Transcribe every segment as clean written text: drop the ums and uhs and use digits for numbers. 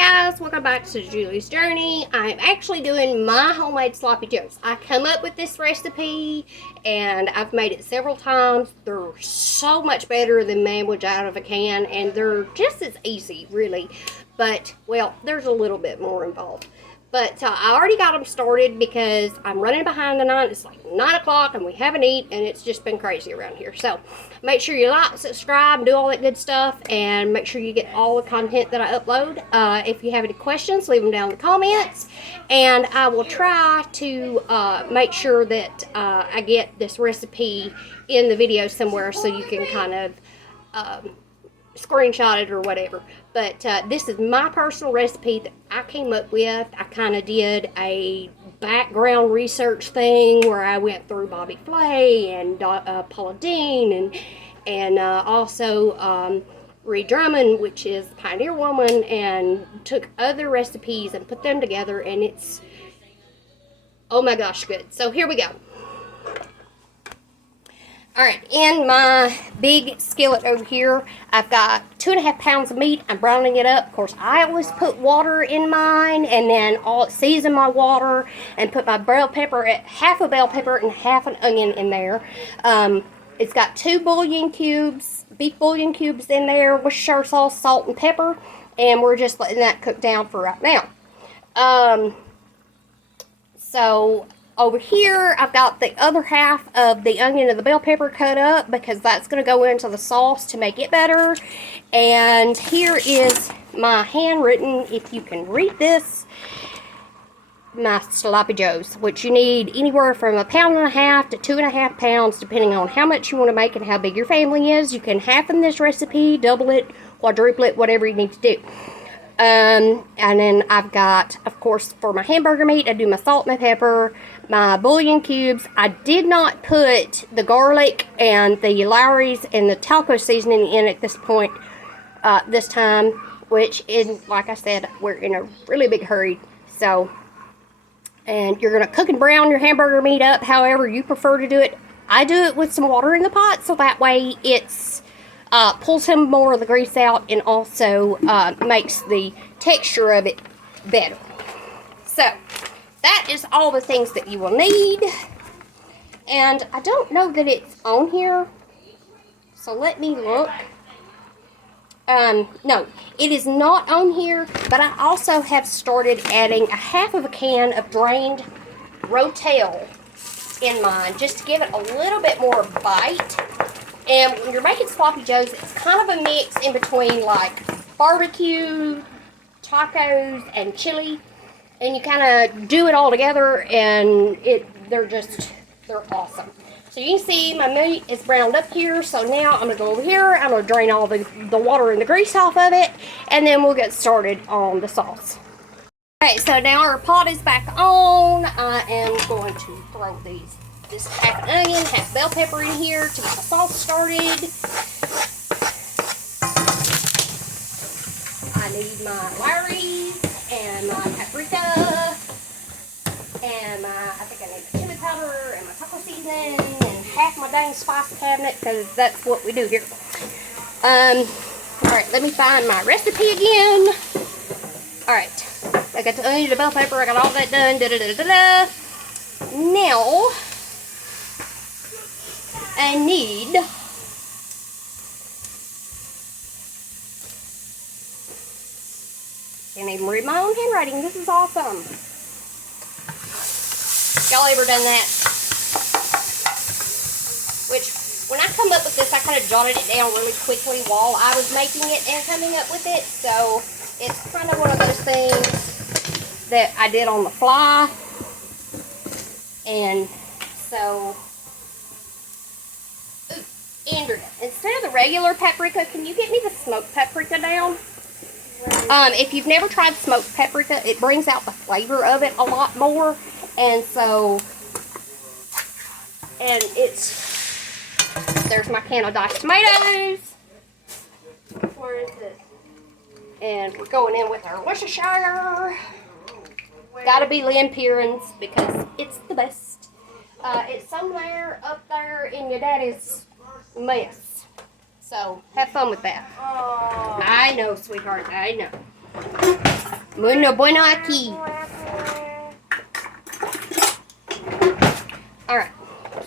Guys, welcome back to Julie's Journey. I'm actually doing my homemade sloppy joes. I come up with this recipe and I've made it several times. They're so much better than sandwich out of a can, and they're just as easy, really. But, well, there's a little bit more involved. But I already got them started because I'm running behind tonight. It's like 9 o'clock and we haven't eaten, and it's just been crazy around here. So make sure you like, subscribe, do all that good stuff, and make sure you get all the content that I upload. If you have any questions, leave them down in the comments, and I will try to make sure that I get this recipe in the video somewhere so you can kind of screenshot it or whatever. But this is my personal recipe that I came up with. I kind of did a background research thing where I went through Bobby Flay and Paula Deen and also Ree Drummond, which is Pioneer Woman, and took other recipes and put them together, and it's, oh my gosh, good. So here we go. Alright, in my big skillet over here, I've got 2.5 pounds of meat. I'm browning it up. Of course, I always put water in mine, and then season my water and put my bell pepper, half a bell pepper and half an onion in there. It's got 2 bouillon cubes, beef bouillon cubes in there, Worcestershire sauce, salt, and pepper, and we're just letting that cook down for right now. So over here, I've got the other half of the onion and the bell pepper cut up because that's going to go into the sauce to make it better. And here is my handwritten, if you can read this, my sloppy joes, which you need anywhere from 1.5 pounds to 2.5 pounds, depending on how much you want to make and how big your family is. You can halfen this recipe, double it, quadruple it, whatever you need to do. And then I've got, of course, for my hamburger meat, I do my salt, my pepper, my bouillon cubes. I did not put the garlic and the Lowry's and the taco seasoning in at this point, this time, which is, like I said, we're in a really big hurry. So, and you're going to cook and brown your hamburger meat up however you prefer to do it. I do it with some water in the pot, so that way it's pulls some more of the grease out and also makes the texture of it better. So that is all the things that you will need, and I don't know that it's on here, so let me look. No, it is not on here, but I also have started adding 1/2 can of drained Rotel in mine just to give it a little bit more bite. And when you're making sloppy joes, it's kind of a mix in between like barbecue, tacos, and chili. And you kind of do it all together, and they're awesome. So you can see my meat is browned up here. So now I'm going to go over here. I'm going to drain all the water and the grease off of it. And then we'll get started on the sauce. Okay, so now our pot is back on. I am going to throw this half an onion, half bell pepper in here to get the sauce started. I need my Lowry's and my paprika and I think I need the chili powder and my taco seasoning and half my dang spice cabinet, because that's what we do here. Alright, let me find my recipe again. Alright, I got the onion, the bell pepper, I got all that done. Now I need can't even read my own handwriting. This is awesome. Y'all ever done that? Which, when I come up with this, I kind of jotted it down really quickly while I was making it and coming up with it. So it's kind of one of those things that I did on the fly. And so, Andrea, instead of the regular paprika, can you get me the smoked paprika down? If you've never tried smoked paprika, it brings out the flavor of it a lot more. And so, and there's my can of diced tomatoes. Where is this? And we're going in with our Worcestershire. Gotta be Lynn Pierens because it's the best. It's somewhere up there in your daddy's mess. So, have fun with that. Aww. I know, sweetheart, I know. Bueno, bueno aquí. Alright,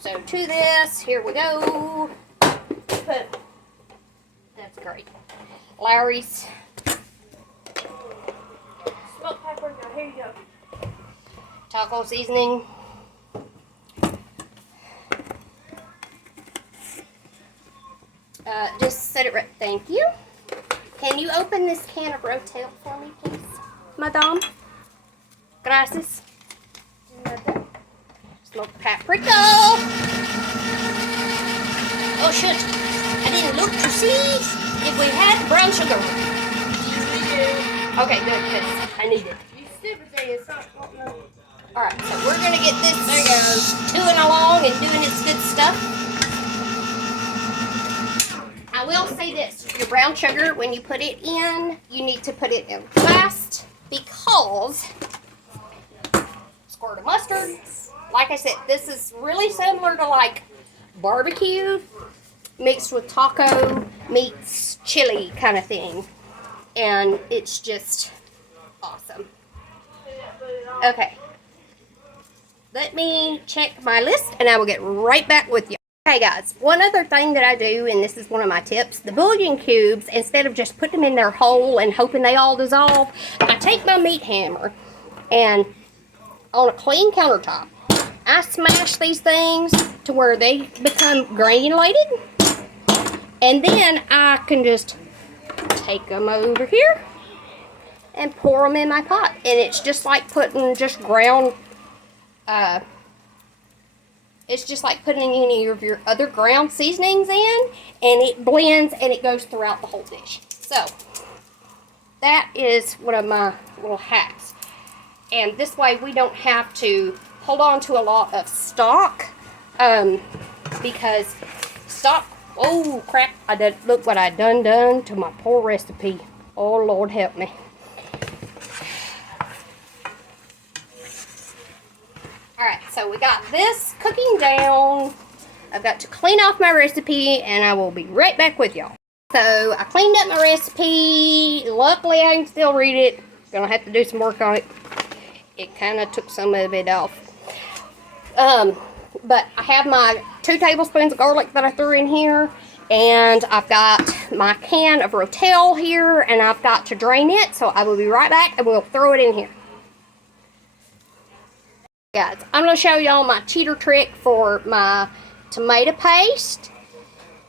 so to this, here we go. That's great. Lowry's. Smoked paprika, here you go. Taco seasoning. Just set it right. Thank you. Can you open this can of Rotel for me, please, Madame? Gracias. Smoked paprika. Oh shit! I didn't look to see if we had brown sugar. Okay, good, because I need it. You stupid thing, it's not no. Alright, so we're gonna get this chewing along and doing its good stuff. I will say this, your brown sugar, when you put it in, you need to put it in fast because squirt of mustard. Like I said, this is really similar to like barbecue mixed with taco meets chili kind of thing. And it's just awesome. Okay. Let me check my list and I will get right back with you. Okay guys, one other thing that I do, and this is one of my tips, the bouillon cubes, instead of just putting them in their hole and hoping they all dissolve, I take my meat hammer and on a clean countertop, I smash these things to where they become granulated, and then I can just take them over here and pour them in my pot, and it's just like putting just ground, it's just like putting any of your other ground seasonings in, and it blends and it goes throughout the whole dish. So that is one of my little hacks, and this way we don't have to hold on to a lot of stock, because stock, oh crap, look what I done to my poor recipe. Oh Lord help me. Alright, so we got this cooking down. I've got to clean off my recipe and I will be right back with y'all. So I cleaned up my recipe. Luckily I can still read it. Gonna have to do some work on it. It kind of took some of it off. But I have my 2 tablespoons of garlic that I threw in here. And I've got my can of Rotel here. And I've got to drain it. So I will be right back and we'll throw it in here. Guys, I'm going to show y'all my cheater trick for my tomato paste.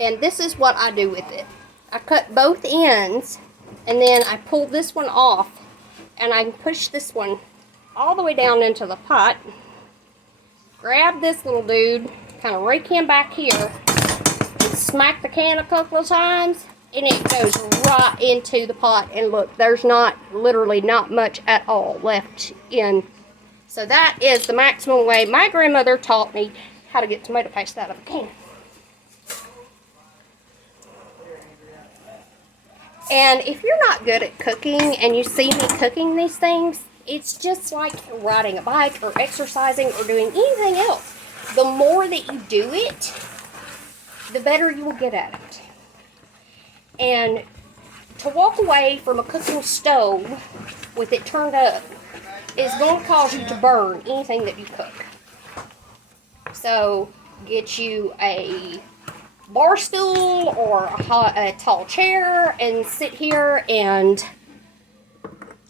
And this is what I do with it. I cut both ends. And then I pull this one off. And I can push this one all the way down into the pot. Grab this little dude, kind of rake him back here, and smack the can a couple of times, and it goes right into the pot. And look, there's literally not much at all left in. So that is the maximum way. My grandmother taught me how to get tomato paste out of a can. And if you're not good at cooking and you see me cooking these things, it's just like riding a bike or exercising or doing anything else. The more that you do it, the better you will get at it. And to walk away from a cooking stove with it turned up is going to cause you to burn anything that you cook. So get you a bar stool or a tall chair and sit here and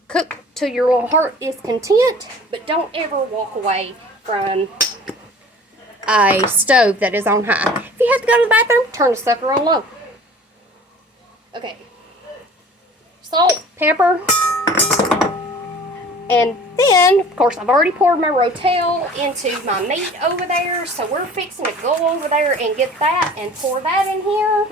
cook till your little heart is content, but don't ever walk away from a stove that is on high. If you have to go to the bathroom, turn the sucker on low. Okay. Salt, pepper, and then, of course, I've already poured my Rotel into my meat over there, so we're fixing to go over there and get that and pour that in here.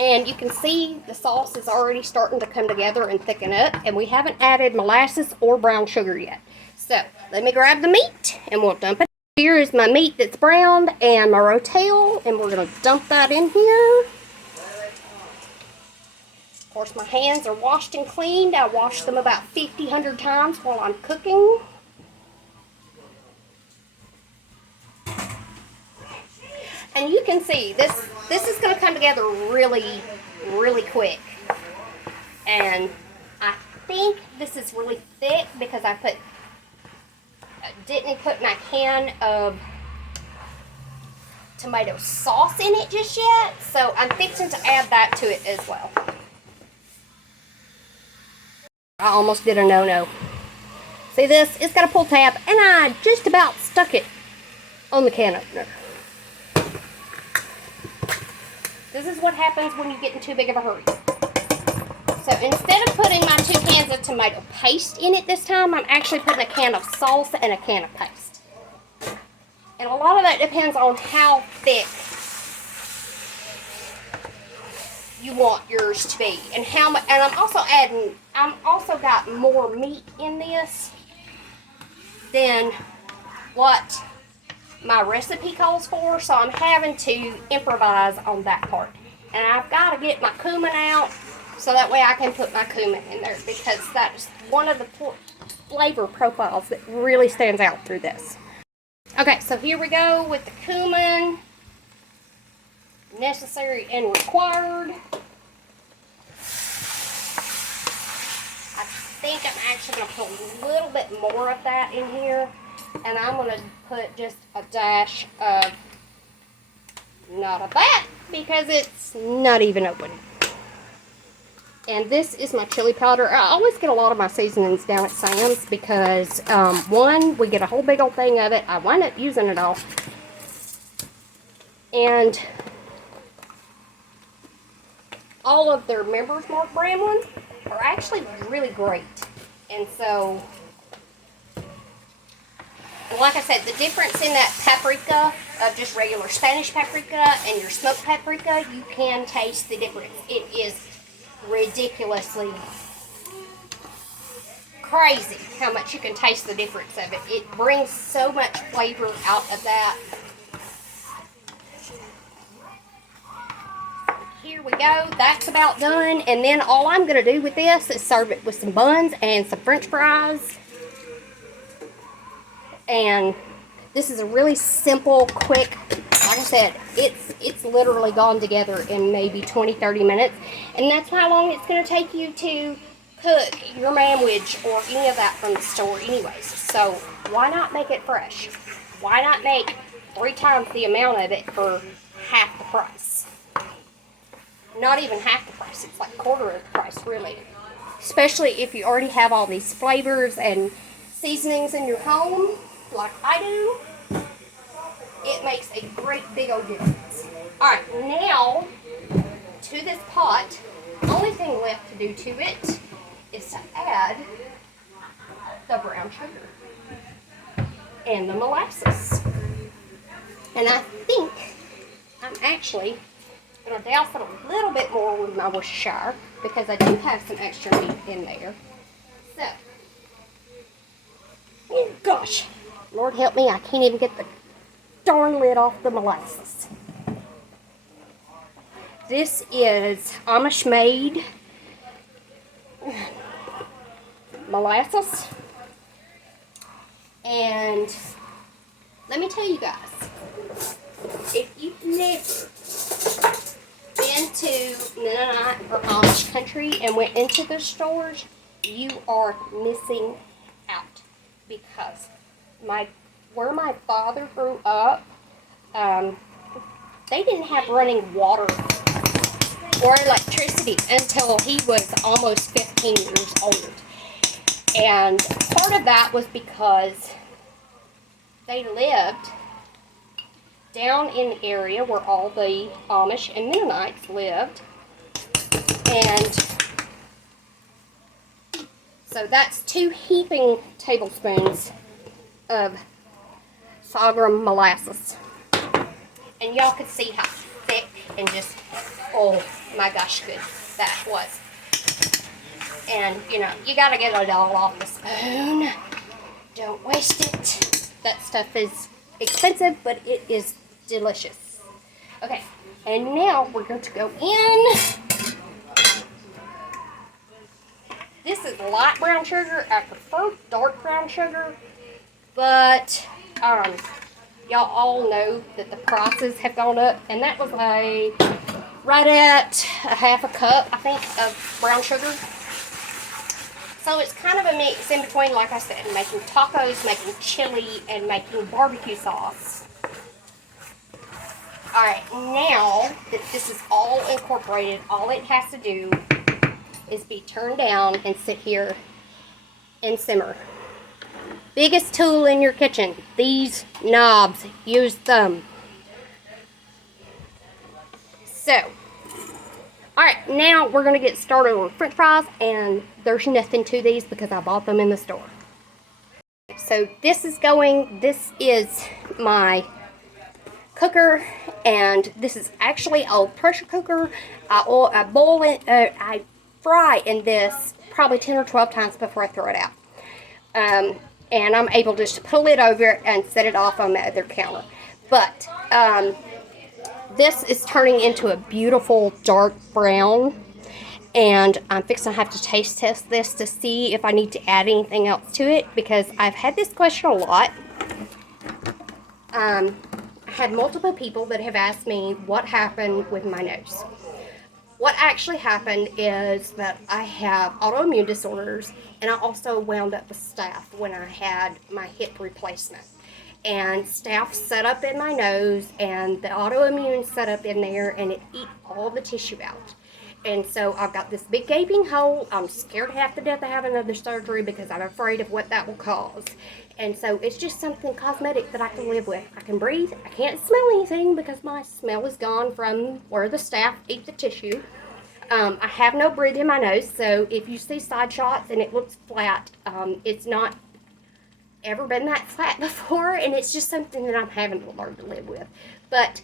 And you can see the sauce is already starting to come together and thicken up, and we haven't added molasses or brown sugar yet. So, let me grab the meat, and we'll dump it. Here is my meat that's browned, and my Rotel, and we're going to dump that in here. Of course, my hands are washed and cleaned. I wash them about 100 times while I'm cooking. And you can see, this is going to come together really, really quick. And think this is really thick because I didn't put my can of tomato sauce in it just yet, so I'm fixing to add that to it as well. I almost did a no-no. See this? It's got a pull tab, and I just about stuck it on the can opener. This is what happens when you get in too big of a hurry. So instead of putting my 2 cans of tomato paste in it this time, I'm actually putting a can of sauce and a can of paste. And a lot of that depends on how thick you want yours to be, and how much. And I'm also got more meat in this than what my recipe calls for, so I'm having to improvise on that part. And I've got to get my cumin out so that way I can put my cumin in there, because that's one of the flavor profiles that really stands out through this. Okay, so here we go with the cumin, necessary and required. I think I'm actually going to put a little bit more of that in here, and I'm going to put just a dash of not of that because it's not even open. And this is my chili powder. I always get a lot of my seasonings down at Sam's because, one, we get a whole big old thing of it. I wind up using it all. And all of their Members Mark brand ones are actually really great. And so, like I said, the difference in that paprika of just regular Spanish paprika and your smoked paprika, you can taste the difference. It is ridiculously crazy how much you can taste the difference of it. It brings so much flavor out of that. Here we go. That's about done. And then all I'm going to do with this is serve it with some buns and some French fries. And this is a really simple, quick, like I said, it's literally gone together in maybe 20-30 minutes. And that's how long it's going to take you to cook your manwich or any of that from the store anyways. So why not make it fresh? Why not make 3 times the amount of it for half the price? Not even half the price. It's like quarter of the price, really. Especially if you already have all these flavors and seasonings in your home, like I do. It makes a great big old difference. Alright, now to this pot, the only thing left to do to it is to add the brown sugar and the molasses. And I think I'm actually going to douse it a little bit more with my Worcestershire because I do have some extra meat in there. So, oh gosh, Lord help me, I can't even get the darn lid off the molasses. This is Amish made molasses. And let me tell you guys, if you've never been to Mennonite or Amish country and went into the stores, you are missing out, because where my father grew up, they didn't have running water or electricity until he was almost 15 years old. And part of that was because they lived down in the area where all the Amish and Mennonites lived. And so that's 2 heaping tablespoons of sorghum molasses. And y'all could see how thick and just, oh my gosh, good that was. And, you know, you gotta get it all off the spoon. Don't waste it. That stuff is expensive, but it is delicious. Okay, and now we're going to go in. This is light brown sugar. I prefer dark brown sugar, but y'all all know that the prices have gone up, and that was right at a half a cup, I think, of brown sugar. So it's kind of a mix in between, like I said, making tacos, making chili, and making barbecue sauce. Alright, now that this is all incorporated, all it has to do is be turned down and sit here and simmer. Biggest tool in your kitchen, these knobs, use them. So, alright, now we're going to get started with french fries, and there's nothing to these because I bought them in the store. So this is my cooker, and this is actually a pressure cooker. I fry in this probably 10 or 12 times before I throw it out. And I'm able just to pull it over and set it off on the other counter. But this is turning into a beautiful dark brown, and I'm fixing to have to taste test this to see if I need to add anything else to it, because I've had this question a lot. I had multiple people that have asked me what happened with my nose. What actually happened is that I have autoimmune disorders, and I also wound up with staph when I had my hip replacement. And staph set up in my nose, and the autoimmune set up in there, and it eat all the tissue out. And so I've got this big gaping hole. I'm scared half to death to have another surgery because I'm afraid of what that will cause. And so it's just something cosmetic that I can live with. I can breathe. I can't smell anything because my smell is gone from where the staph eat the tissue. I have no breathe in my nose, so if you see side shots and it looks flat, it's not ever been that flat before, and it's just something that I'm having to learn to live with. But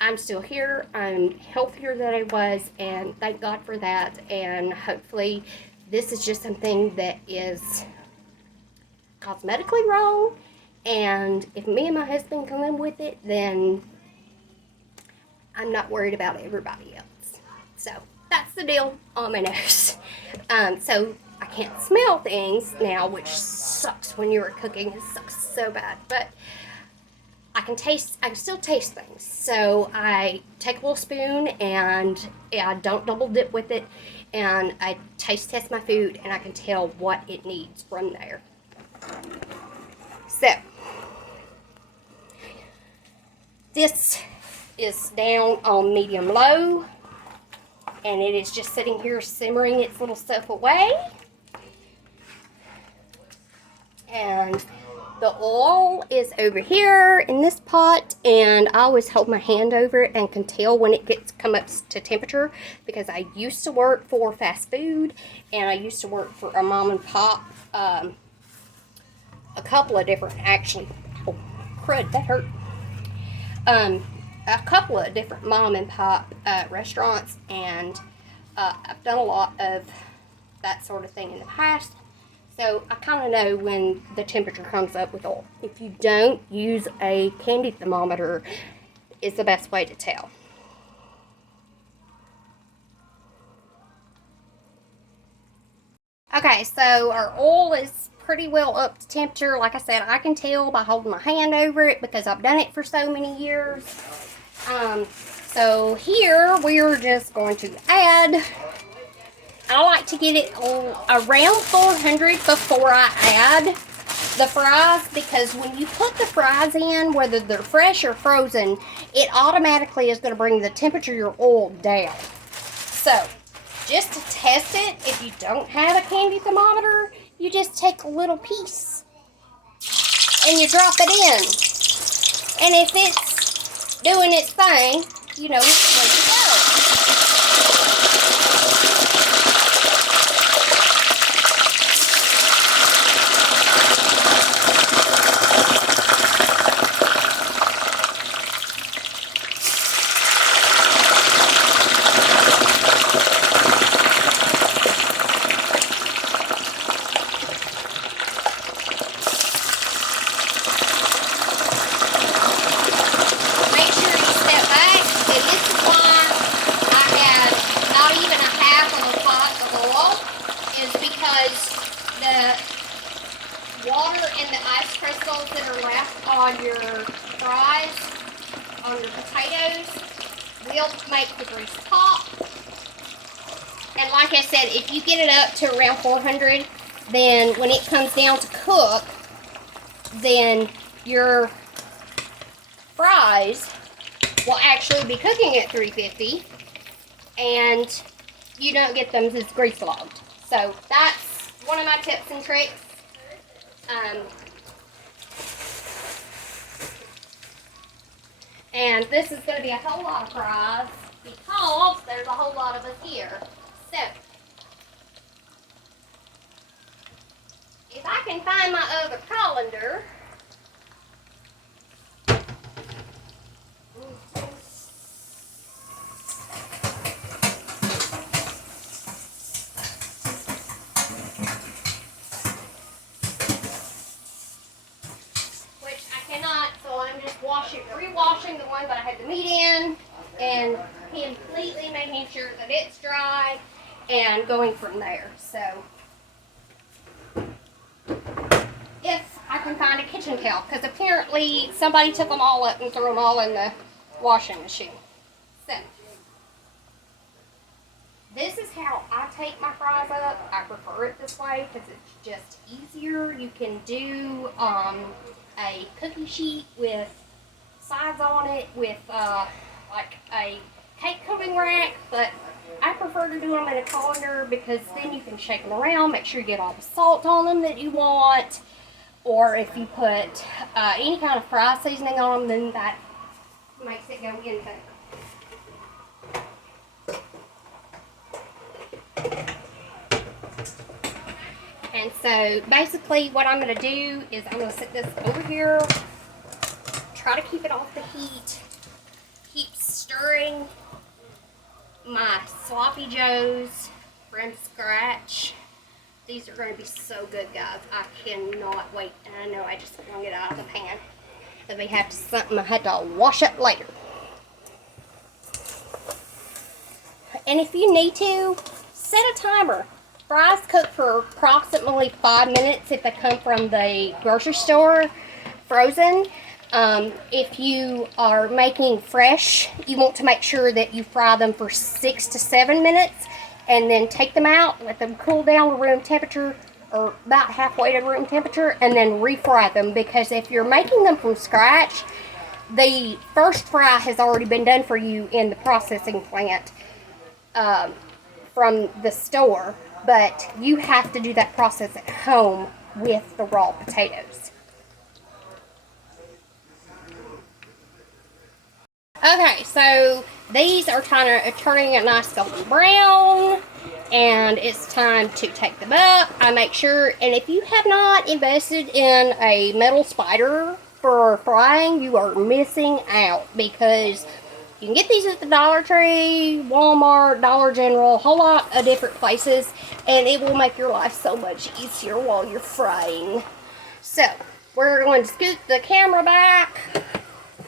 I'm still here. I'm healthier than I was, and thank God for that. And hopefully this is just something that is cosmetically wrong, and if me and my husband can live with it, then I'm not worried about everybody else. So that's the deal on my nose. So I can't smell things now, which sucks when you're cooking. It sucks so bad, but I can still taste things. So I take a little spoon, and I don't double dip with it, and I taste test my food, and I can tell what it needs from there. So this is down on medium low, and it is just sitting here simmering its little stuff away. And the oil is over here in this pot, and I always hold my hand over it and can tell when it come up to temperature, because I used to work for fast food, and I used to work for a mom and pop, a couple of different, actually, oh crud, that hurt, a couple of different mom and pop restaurants, and I've done a lot of that sort of thing in the past. So I kind of know when the temperature comes up with oil. If you don't, use a candy thermometer is the best way to tell. Okay, so our oil is pretty well up to temperature. Like I said, I can tell by holding my hand over it because I've done it for so many years. So here we're just going to add, I like to get it around 400 before I add the fries, because when you put the fries in, whether they're fresh or frozen, it automatically is going to bring the temperature of your oil down. So just to test it, if you don't have a candy thermometer, you just take a little piece and you drop it in. And if it's doing its thing, you know, it's ready to go. Water and the ice crystals that are left on your fries, on your potatoes, will make the grease pop. And like I said, if you get it up to around 400, then when it comes down to cook, then your fries will actually be cooking at 350 and you don't get them as grease logged. So that's one of my tips and tricks. And this is going to be a whole lot of fries because there's a whole lot of us here. So, if I can find my other colander. Which I cannot, so I'm just rewashing the one that I had the meat in and completely making sure that it's dry and going from there. So, if I can find a kitchen towel, because apparently somebody took them all up and threw them all in the washing machine. So, this is how I take my fries up. I prefer it this way because it's just easier. You can do a cookie sheet with sides on it with like a cake cooking rack, but I prefer to do them in a colander because then you can shake them around, make sure you get all the salt on them that you want, or if you put any kind of fry seasoning on them, then that makes it go in better. And so basically what I'm going to do is I'm going to set this over here, try to keep it off the heat, keep stirring my sloppy joes from scratch. These are going to be so good, guys. I cannot wait. And I know I just wrung it out of the pan. Then we have something I had to wash up later. And if you need to, set a timer. Fries cook for approximately 5 minutes if they come from the grocery store frozen. If you are making fresh, you want to make sure that you fry them for 6 to 7 minutes and then take them out, let them cool down to room temperature or about halfway to room temperature, and then refry them, because if you're making them from scratch, the first fry has already been done for you in the processing plant from the store, but you have to do that process at home with the raw potatoes. Okay, so these are kind of turning a nice golden brown, and it's time to take them up. I make sure, and if you have not invested in a metal spider for frying, you are missing out, because you can get these at the Dollar Tree, Walmart, Dollar General, a whole lot of different places, and it will make your life so much easier while you're frying. So, we're going to scoot the camera back,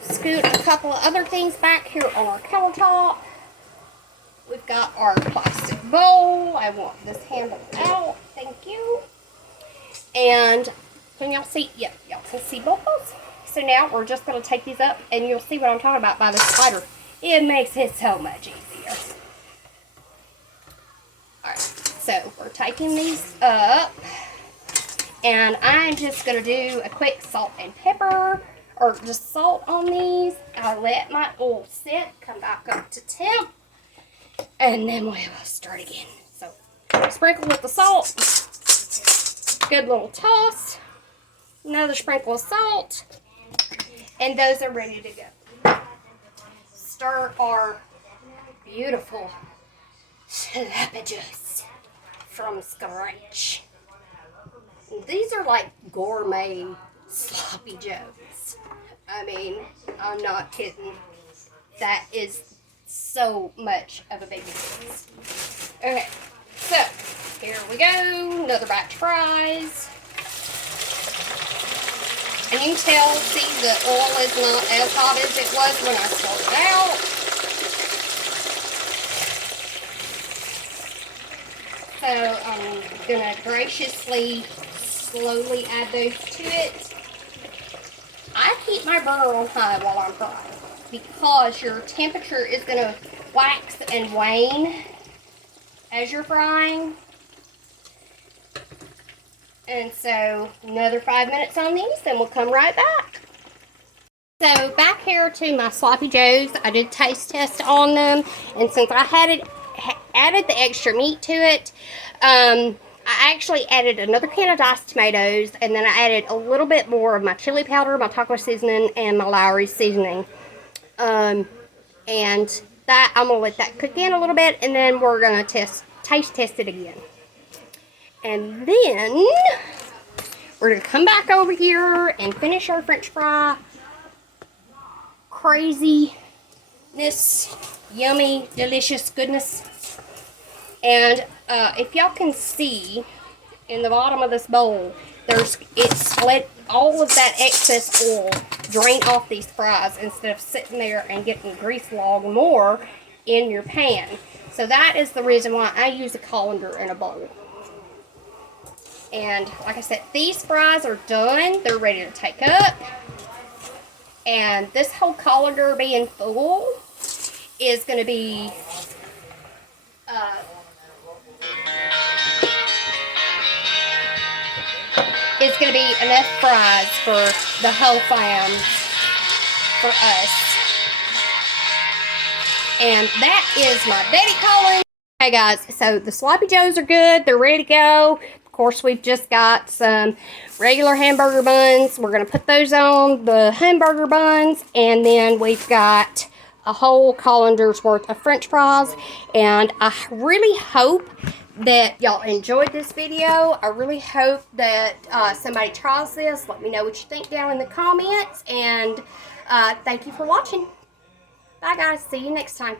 scoot a couple of other things back here on our countertop. We've got our plastic bowl. I want this handle out. Thank you. And can y'all see? Yep, y'all can see both those. So now we're just going to take these up, and you'll see what I'm talking about by the spider. It makes it so much easier. Alright, so we're taking these up, and I'm just going to do a quick salt and pepper, or just salt on these. I let my oil sit, come back up to temp, and then we'll start again. So, sprinkle with the salt, good little toss, another sprinkle of salt, and those are ready to go. Stir our beautiful scallopages from scratch. These are like gourmet sloppy joes. I mean, I'm not kidding. That is so much of a big difference. Okay, so here we go. Another batch of fries. And you can tell, see, the oil is not as hot as it was when I started out. So I'm going to graciously, slowly add those to it. I keep my burner on high while I'm frying, because your temperature is going to wax and wane as you're frying. And so another 5 minutes on these, then we'll come right back. So back here to my sloppy joes, I did taste test on them, and since I added the extra meat to it, I actually added another can of diced tomatoes, and then I added a little bit more of my chili powder, my taco seasoning, and my Lowry seasoning. And that I'm gonna let that cook in a little bit, and then we're gonna taste test it again. And then we're gonna come back over here and finish our French fry craziness, yummy, delicious goodness. And if y'all can see in the bottom of this bowl, it's let all of that excess oil drain off these fries instead of sitting there and getting grease log more in your pan. So that is the reason why I use a colander in a bowl. And like I said, these fries are done. They're ready to take up. And this whole colander being full is going to be enough fries for the whole fam for us. And that is my daddy calling. Hey guys, so the sloppy joes are good. They're ready to go. Of course, we've just got some regular hamburger buns. We're going to put those on the hamburger buns. And then we've got a whole colander's worth of French fries. And I really hope that y'all enjoyed this video. I really hope that somebody tries this. Let me know what you think down in the comments. And thank you for watching. Bye guys. See you next time.